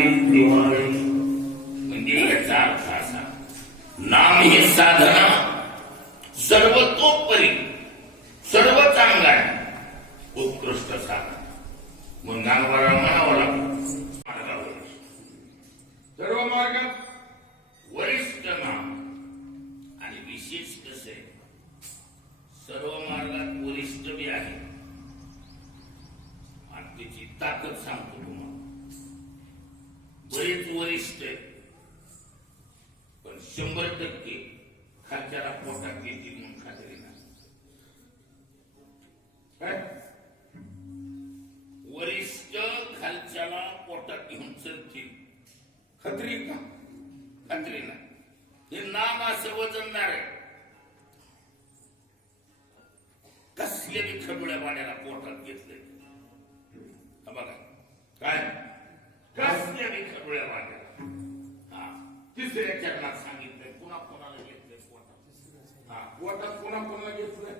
आली दिवाळी म्हणजे याचा अर्थ असा नाम हे साधना सर्वतोपरी सर्व चांगला आहे उत्कृष्ट साधना म्हणून नागवारा म्हणावं लागतं सर्व मार्गात वरिष्ठ नाम आणि विशेष कसे सर्व मार्गात वरिष्ठ बी आहे आणि त्याची ताकद सांगतो तुम्हाला बरेच वरिष्ठ पण शंभर टक्के खालच्याला पोटात घेतील म्हणून खात्री नाही. काय? वरिष्ठ खालच्याला पोटात घेऊन चलतील. खात्री का? खात्री नाही. हे नाम असं वजनदार आहे कसल्या बी खडुळ्या पाण्याला पोटात घेतलंय तिसऱ्या चरणात सांगितलंय. पुन्हा कोणाला घेतलंय पोटात? हा पोटात पुन्हा कोणाला घेतलंय